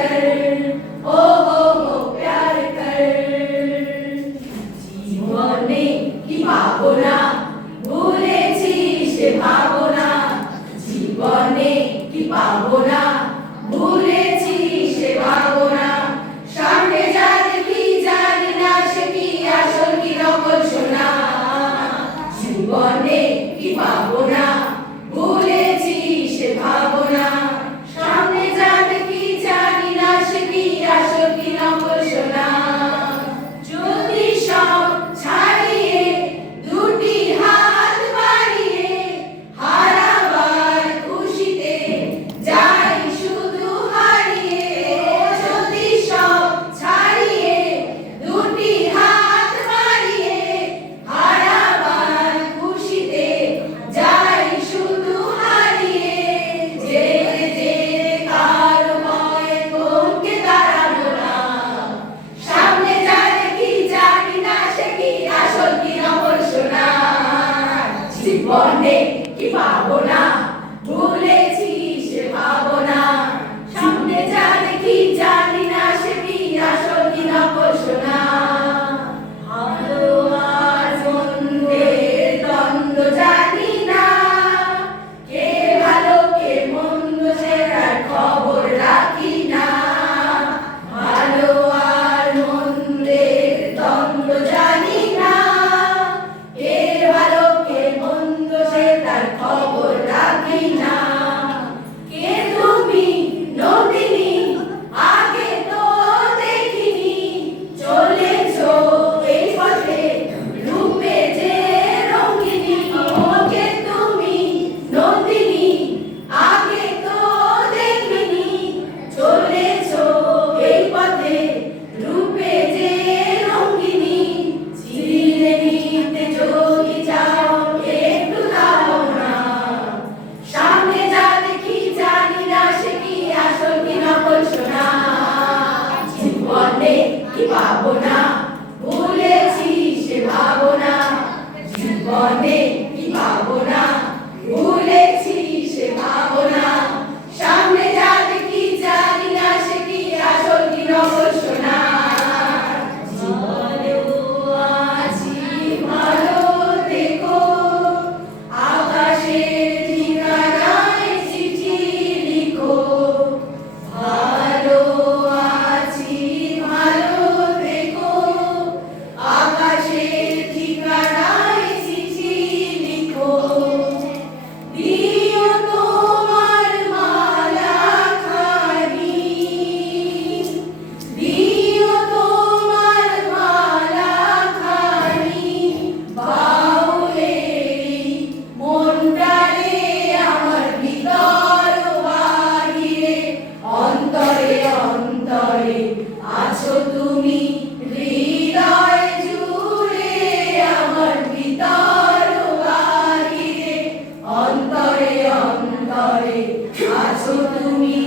कर, ओ हो प्यार कर। জীবনে কি পাবো না, ভুলেছি সে ভাবনা। জীবনে কি পাবো না, ভুলেছি সে ভাবনা। সামনে যা দেখি জানি না সে কি আসল কি নকল সোনা। জীবনে কি পাবো না, ভুলেছি সে ভাবনা। সামনে যা দেখি জানি না সে কি আসল কি নকল সোনা। যদি সব ছাড়িয়ে দুটি হাত বাড়িয়ে হারাবার খুশিতে যাই শুধু হারিয়ে। যদি সব ছাড়িয়ে দুটি হাত বাড়িয়ে হারাবার খুশিতে যাই শুধু হারিয়ে। যেতে যেতে কারো ভয়ে থমকে দাঁড়াবো না। সামনে যা দেখি জানি না সে কি আসল কি নকল সোনা। জীবনে কি পাবো না, ভুলেছি সে ভাবনা। সামনে যা দেখি জানি না সে কি আসল কি নকল সোনা। ভালো আর মন্দের দ্বন্দ্ব জানি না, কে ভালো কে মন্দ সে তার খবর রাখি না। ভালো আর মন্দের দ্বন্দ্ব জানি না, কে ভালো কে মন্দ সে তার খবর রাখি না। কে তুমি নন্দিনী, আগে তো দেখিনি, চলেছো এই পথে রূপে যে রঙিনী। কে তুমি নন্দিনী, আগে তো দেখিনি, চলেছো এই পথে রূপে যে রঙিনী। চিরে নিতে যদি চাও একটু দাও না। সামনে যা দেখি জানি না সে কি আসল কি নকল সোনা। জীবনে কি পাবো না, ভুলেছি সে ভাবনা। জীবনে কি পাবো না, ভুলেছি সে ভাবনা। সামনে যা দেখি জানি না সে কি আসল কি নকল সোনা। জীবনেও আছি ভালো থেকো, আকাশের ঠিকানায় চিঠি লিখো। ভালো আছি ভালো থেকো, আকাশের ঠিকানায় চিঠি লিখো। দিও তোমার মালা খানি, দিও তোমার মালা খানি। বাউলে মনটারে আমার ভিতর বাহিরে, অন্তরে অন্তরে আছো তুমি হৃদয় জুড়ে। আমার ভিতর বাহিরে, অন্তরে অন্তরে আছো তুমি